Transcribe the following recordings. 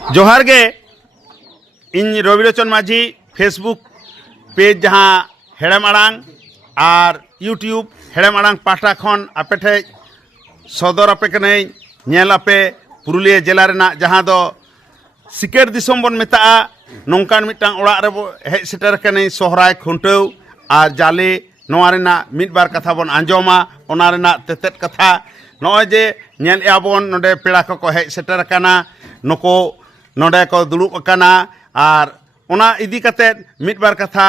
जोहार गे इन रविलोचन माझी Facebook page जहाँ हेड़म आड़ांग और यूट्यूब हेड़म आड़ांग पाटा खन आपे ठे सदर आपे कने नेल आपे पुरुलिया जिला रेना जहाँ दो सिकेर दिसोम बन मेता नौकान मिटांग ओड़ा रे हेज सेटर कने सोहराय खुंटौ और जाले नोआ रेना मिद बार कथा बन आंजोमा ओना रेना तेतेत कथा नॉय जे नेल आबन नोडे पेड़ा को हेज सेटर काना नको नोडे को दुलुब काना और ओना इदी कते मिद बार कथा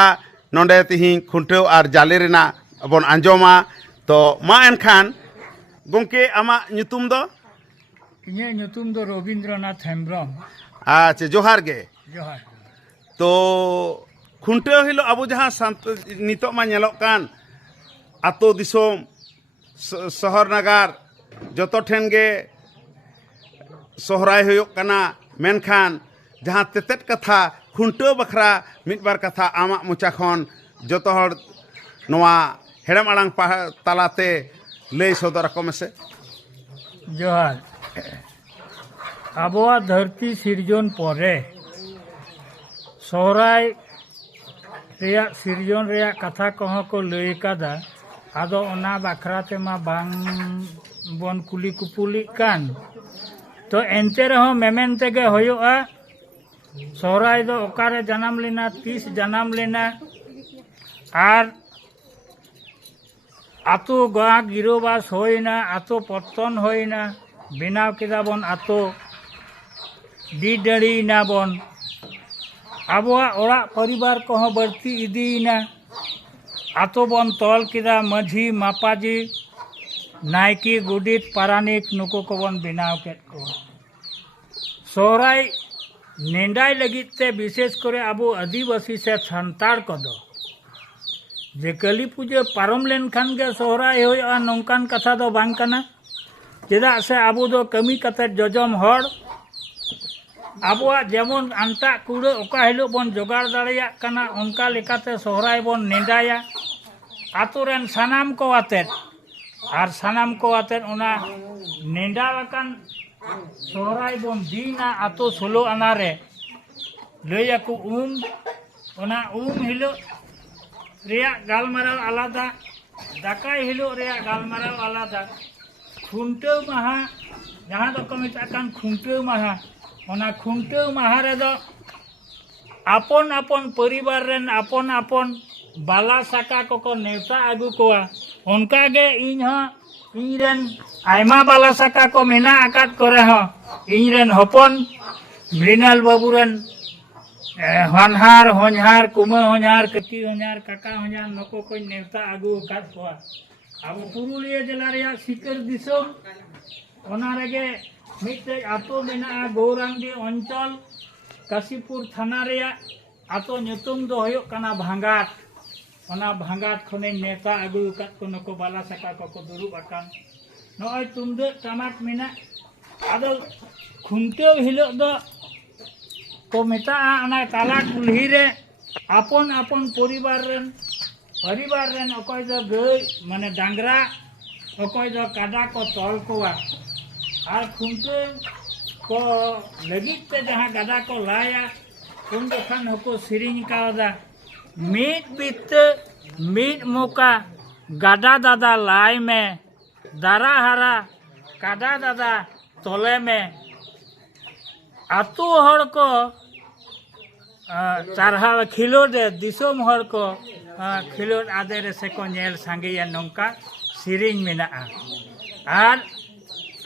नोडे तिहिं खुंटौ और जाले रेना बन आंजोमा तो मा एनखान गोंके आमा ᱧᱩᱛᱩᱢ दो इन्हें ᱧᱩᱛᱩᱢ दो रविंद्रनाथ हेम्ब्रम। अच्छा जोहार गे जोहार। तो खुंटौ हिलो अब जहाँ नितो मा नेलोक कान आतो दिसोम शहर नगर जतो ठेन गे सोहराय होयोक काना मेनखान जहाँ तेतेत कथा खुंटौ बखरा मिद बार कथा आमा मोचा खन जतो हर नोआ हेड़म आड़ांग तालाते लई सदर को मेसे। जोहार। आबोआ धरती सिरजन परे सोहराय रेया सिरजन रेया कथा कहो को लई कादा आदो ओना बाखरा तेमा बांग बन कुली कुपुली कान तो एनते रहो मेमेन तेगे होयोआ सोहराय दो ओकारे जन्म लेना 30 जन्म लेना और आतो गा गिरोबास होइना आतो पत्तन होइना बेनाव केदा बन आतो दी डड़ीना बन आबोआ ओड़ा परिवार कहो बढ़ती इदीना आतो बन तल केदा माझी मापाजी नायकी गुडित पारानिक नुको को बन बेनाव केद को सोहराय नेंडाय लगित ते विशेष करे आबो आदिवासी से संताड़ को दो जे काली पूजा पारम लेन खान के सोहराय होया नौकान कथा दो बांग कना चेदा से आबो दो कमी कते जजम हर आबोआ जेमन आंटा कुड़ो ओका हिलो बन जोगाड़ दाड़िया कना उनका लेकाते सोहराय बन नेंडाया आतो रेन सानाम को आतेत और सानाम को आतेत ओना नेंडा वकान सोहराय बन दीना आतो सोलो आना रे लैया को ओना हिलो रेया गालमाराव आलादा दाकाय हिलो रेया गालमाराव आलादा खुंटौ माहा जहाँ दो को मेताकान खुंटौ माहा ओना खुंटौ माहा रे दो आपन आपन परिवार रेन आपन आपन बाला साका को नेवता आगु कोआ उनका गे इन रेन आयमा बाला साका को मेना आकात करे हो इन रेन हपन मृणाल बाबू रेन हनहार होनहार कुमा होनहार कटी होनहार काका होनहार नको को नेवता आगु कात कोआ अब पुरुलिया जिला रे सिकर दिसोम ओना रेगे मिटे आतो मेना गौरांगी अंचल काशीपुर थाना रे आतो ᱧᱩᱛᱩᱢ दो होयो कना भांगात ओना भांगात खने नेता आगु कात को नको बाला साका को दुरुब आकान नय तुमदे टमाक मेना आदो खुंटौ हिलो दो को मेता आना ताला कुल्ही रे आपन आपन परिवार रेन अकय दो गई माने डांगरा अकय दो कादा को तल कोआ और खुंटौ को लगित ते जहाँ गादा को लाया उन खान हको सिरिंग कादा मीट बित मीट मोका गादा दादा लाई में दारा हरा कादा दादा तोले में आतु हर को चारहा खिलोड दिसोम हर को खिलोड आदे रे से को नेल सांगेया नौका सिरिंग मेना और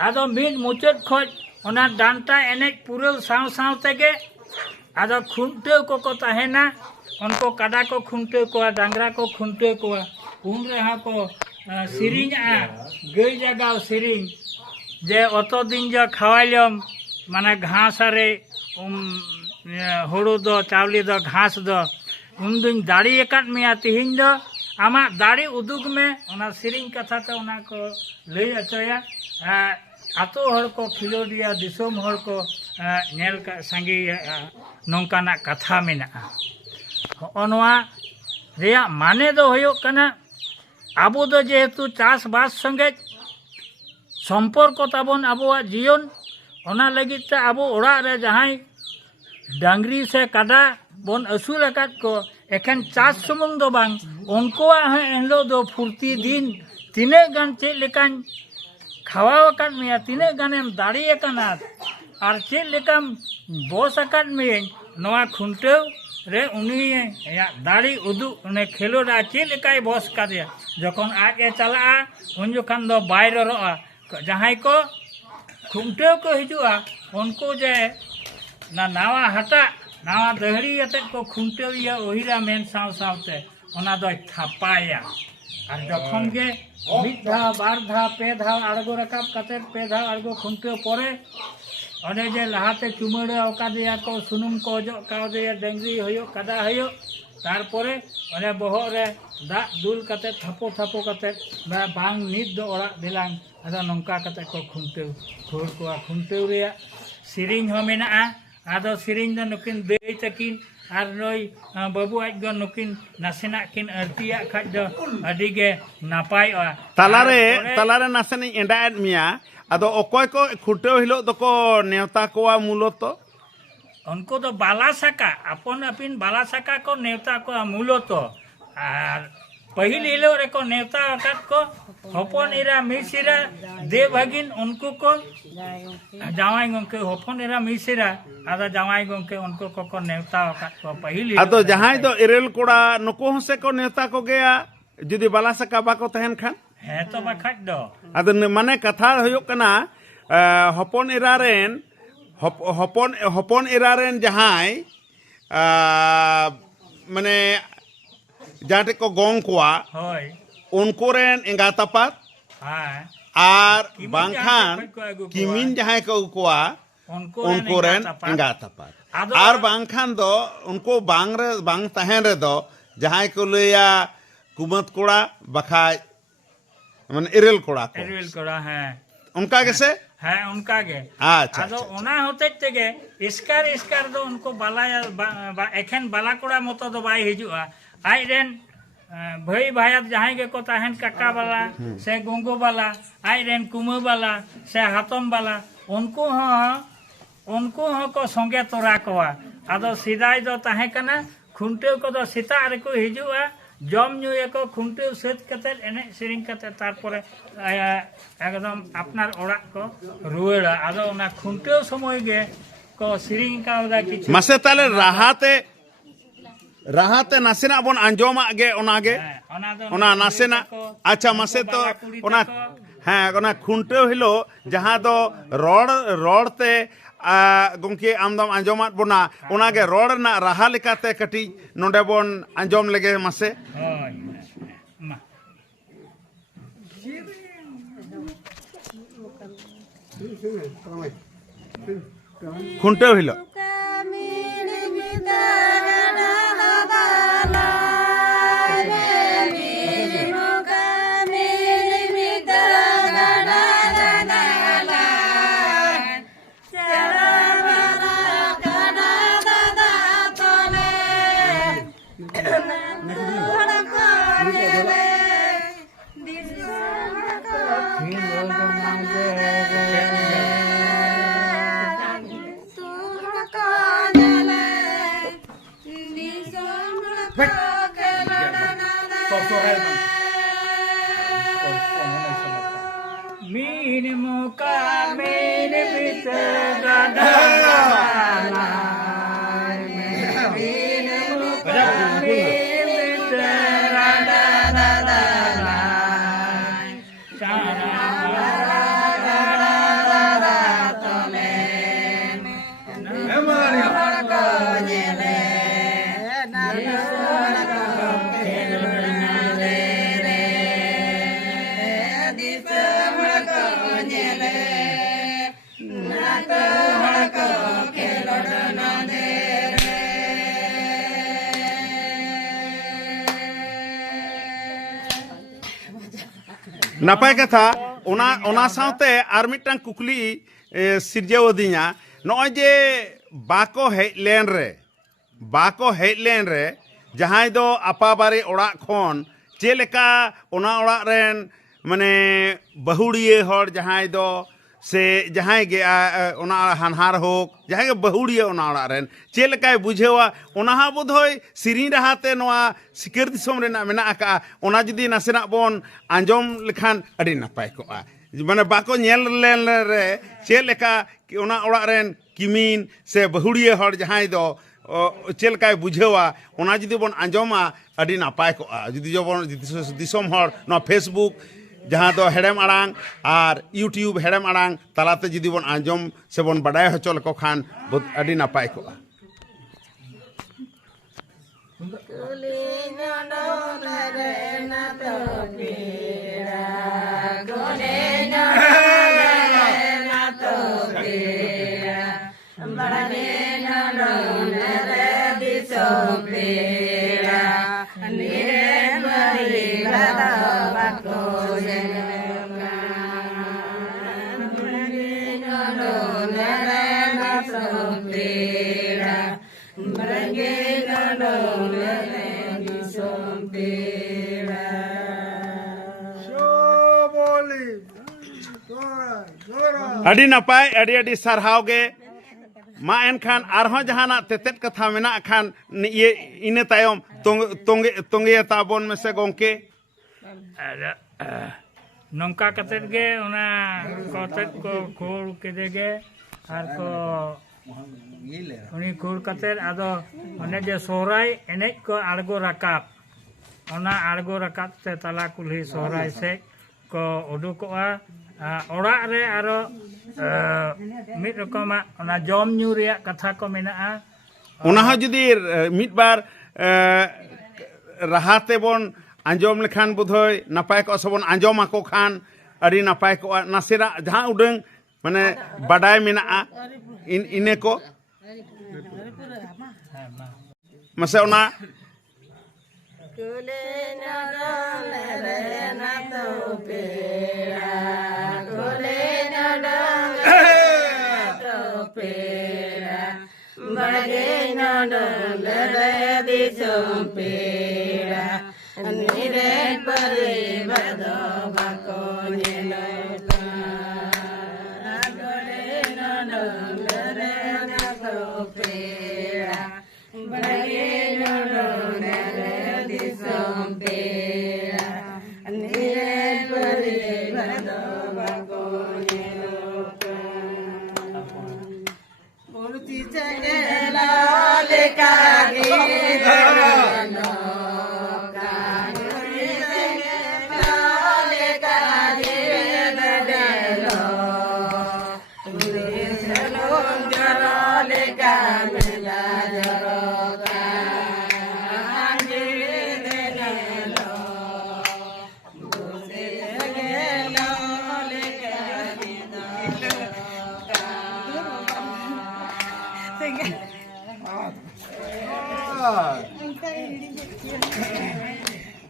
आदो मिट मुचद खोज ओना डांटा एनेज पूरा साव साव तेगे आदो खुंटौ को तहेना उनको कादा को खुंटौ को डांगरा को खुंटौ को उन रेहा को सिरिंग गई जगाव सिरिंग जे अतो दिन जो खावाइलम माने घास रे हुड़ू दो चावली दो घास दो उन दिन दाड़ी एकात मेया तिहिन दो आमा दाड़ी उदुग में ओना सिरिंग कथा ते ओना को लई अचोया आतो हर को खिलोडिया दिसोम हर को नेल का सांगे नौकाना कथा मेना ओनवा रेया माने दो होयो कना आबो दो जेहेतु चाष बास संगे सम्पर्क ताबन आबोआ जीवन ओना लगित ते आबो ओड़ा रे जहां डांगरी से कादा बन असूल अकाद को एखन चास सुमुंग दो बांग उनकोआ है एनलो दो फुर्ती दिन तिने गान चे लेकान खावा अकाद में तिने गानेम दाड़ी अकाना और चे लेकाम बॉस अकाद में नवा खुंटे रे उनी दाड़ी उदु उन्हें खेलोडा चे लेकाय बॉस का दिया जखन आगे चला उन जखन दो बाहर रोआ जहां को खुंटे को हिजुआ उनको जे ना नावा हटा नावा दहड़ी अते को खुंटेविया ओहिरा मेन साव सावते ओना दो थापाया और जखन के मिद धा बार धा पे धा आड़गो रकाब कते पे धा आड़गो खुंटे परे ओने जे लहाते चुमड़े ओका दिया को सुनुम को जो का दिया डेंगरी होयो कदा होयो तारपरे ओने बहो रे दा दुल कते थपो थपो कते बांग निद दो ओड़ा दिलांग अदा नंका कते को खुंटे खोर को खुंटे रे सिरिंग हो मेना आदो सिरिंग दो नुकिन दे तकिन आर नई बाबू आज गो नुकिन नासेना किन अर्तिया खाज दो अडिगे नापाय तालारे नासेनी एंडाएड मिया आदो ओकोय को खुंटे हिलो दको नेवता कोआ मूलतो उनको तो बाला साका अपन अपिन बाला साका को नेवता को मूलतो आर पहिल हिलो रे को नेवता अकात को हपन इरा मिसिरा दे भगिन उनको को जावाई गंके हपन इरा मिसिरा आदा जावाई गंके उनको को नेवता अकात को पहिल आदो जहां दो इरेल कोड़ा नुको हसे को नेवता को गया जुदी बाला साका बाको तहन खान है तो बाखाज दो आदो माने कथा होयो कना हपन इरा रेन हपन इरा रेन जहां माने जाटे को गोंग कोआ होय उनको रेन एंगातापात हां आर बांखान किमिन जहां को कोआ उनको रेन एंगातापात आर बांखान दो उनको बांग तहन रे दो जहां को लया कुमत कोड़ा बखा माने इरेल कोड़ा है उनका कैसे है उनका के अच्छा आदो ओना होते तेगे इसकार दो उनको बाला एखन बाला कोड़ा मतो दो बाई हिजुआ आई रेन भाई भाई जहां के को तहन काका वाला से गोंगो वाला आई रेन कुमो वाला से हातम वाला उनको हो को संगे तोरा कोआ आदो सिदाई दो तहे कना खुंटे को दो सीता रे को हिजुआ जम न्यू एको खुंटे सेट कते एने सिरिंग कते तारपरे एकदम अपनार ओड़ा को रुएड़ा आदो ओना खुंटे समय गे को सिरिंग का ओदा किछु मासे ताले राहते नासेना बन अंजोमा गे ओनागे ओना नासेना अच्छा मासे तो ओना हाँ ओना खुंटे हिलो जहां दो रोड़ते गंके आमदम अंजोमात बोना ओनागे रोड़ ना राहा लेकाते कटी नोंडे बोन अंजोम लेगे मासे खुंटे हिलो मीन मुका मेन बित गाना मीन मुका मेन बित गाना नापाय कथा ओना साथे आर मिटन कुकली सिरजेवदिया नय जे बाको हेलेन रे जहां दो आपाबारे ओड़ा खन चेलेका ओना ओड़ा रेन माने बहुड़िए हर जहां दो से जहाँ गे ओना हानहार होक जहाँ गे बहुड़िया ओना ओड़ा रेन चे लेकाय बुझेवा ओना हा बोधोय सिरिंग राहाते नोआ सिकर दिसोम रेना मेना आका ओना जुदी नासेना बोन आंजोम लेखान अड़ी नापाय कोआ माने बाको नेल लेन रे चे लेका ओना ओड़ा रेन किमिन से बहुड़िया हर जहाँ दो चे लेकाय बुझेवा ओना जुदी बोन आंजोमा अड़ी नापाय कोआ जुदी जो बोन दिसोम हर नो फेसबुक जहाँ दो हेड़ेम आड़ांग और यूट्यूब हेड़ेम आड़ांग तलाते जुदी बोन आंजोम से बोन बड़ाय हचो लेको खान बहुत अड़ी नापाय कोआ अड़ी नपाय अड़ी अड़ी सरहाव गे मा एनखान आरहों जहाना तेतेत कथा मेना खान ये इने तायम तोंगे ताबोन में से गोंके नौका कतेत गे उना कतेत को खोल केदे गे आर को उनी खोल कतेत आदो ओने जे सोहराय एनेज को आड़गो राकाब ओना आड़गो राकाब ते तला कुल्ही सोहराय से को उडुकोआ ओड़ा रे आरो मिट रकमा ओना जम न्यू रे कथा को मेना ओना हो जुदी मिट बार राहाते बोन आंजोम लेखान बुधोय नापाय को सबन आंजोम आको खान अड़ी नापाय को नासेरा जहां उडंग माने बडाय मेना इने को मसे ओना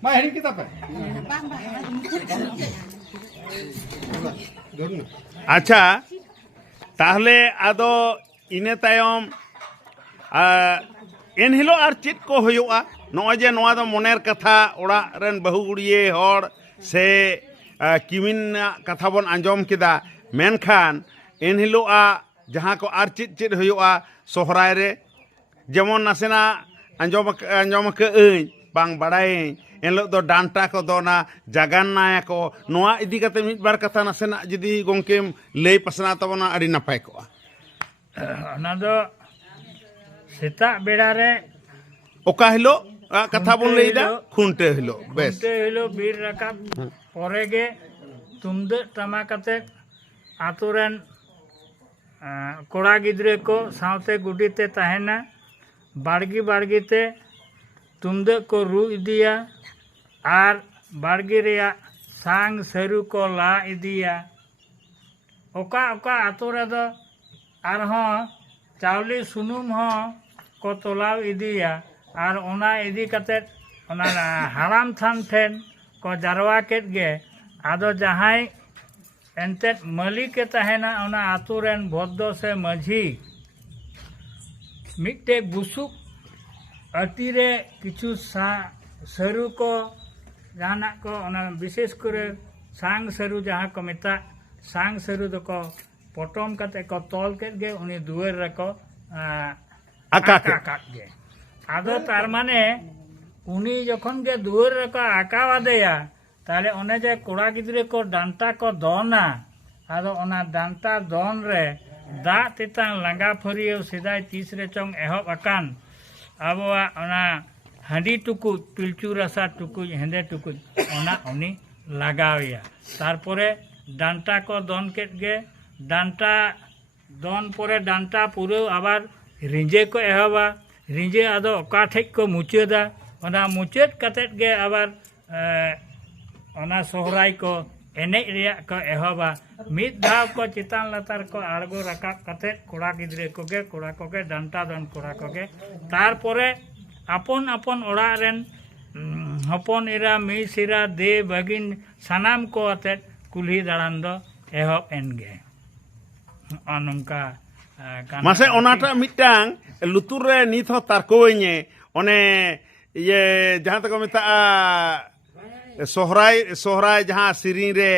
मा हेड़ी किताब अच्छा ताहले आदो इने तायम एन हिलो आर चित को होयोआ नॉय जे नोआ दो मोनेर कथा ओड़ा रेन बहुगुड़िये हर से किमिन कथा बोन आंजोम किदा मेनखान एन हिलो जहाँ को आर चित होयोआ सोहराय रे जेमन नासेना आंजोम के बांग बड़ाय एनलो दो डांटा को दो ना जागान्ना को नोआ इदी कते मिट बार कथा नासेना जदी गोंकेम लई पसना तबना अड़ी नापाय को ना दो सेता बेड़ा रे ओका हिलो कथा बोन लेइदा खुंटे हिलो बेस खुंटे हिलो बीर राकाब परे गे तुमदे तमा कते आतुरेन कोड़ा गिद्रे को सावते गुडीते तहेना बाड़गी बाड़गीते तुमदे को रू इदिया आर बाड़गी रेया सांग सरू को ला इदिया ओका ओका आतु रे दो आरहों चावली सुनुम हो को तोलाव इदिया आर ओना इदी कते ओना हाराम थान ठेन को जारवा केत गे आदो जहाई एंते मालिक के तहेना ओना आतु रेन भद्दो से माझी मिट्टे बुसुक अतीरे किछु सरू को जहाना को ओना विशेष करे सांग सरू जहाँ को मेता सांग सरू दको पटम कते को तोल केट गे उनी दुआर रको आका के। आकाक गे आदो तार माने उनी जखन गे दुआर रको आका वादेया ताले ओने जे कोड़ा गिद्रे को डांटा को दोना आदो ओना डांटा दोन रे दा तेतां लांगा फरियो सिदाय तीस रे चोंग एहब अकान आबोआ ओना हांडी टुकुज पिलचू रसा टुकुज हेंदे टुकुज ओना उनी लगावया तारपरे डांटा को दोन केट गे डांटा दोन परे डांटा पूरे आबार रिंजे को एहबा रिंजे आदो ओका ठेज को मुचादा ओना मुचाद कतेट गे आबार ओना सोहराय को एनेज रिया को एहबा मिद धाव को चितान लतार को आड़गो रकाब कतेट कोड़ा गिद्रे कोगे डांटा दोन कोड़ा कोगे तारपरे आपन आपन ओड़ा रेन हपन इरा मिसिरा दे भगिन सानाम को अतेट कुल्ही दाड़ान दो एहब एनगे अनंका मासे ओनाटा मिटांग लुतुर रे नित हो तारकोइने ओने ये जहां तक मेता सोहराय जहां सिरिन रे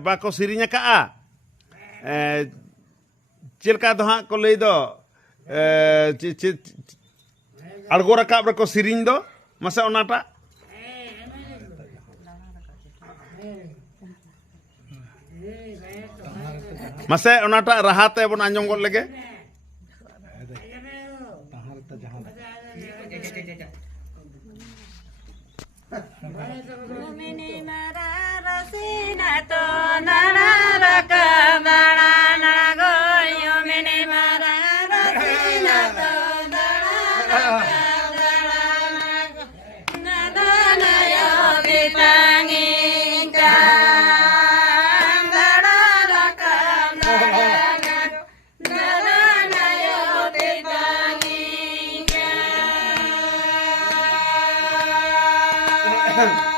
बाको सिरिन का चिलका दो हां को लई दो आड़गो रकाब रे को सिरिन दो मासे ओनाटा मासे ओनाटा राहाते बन आंजम गोल लगे Huh.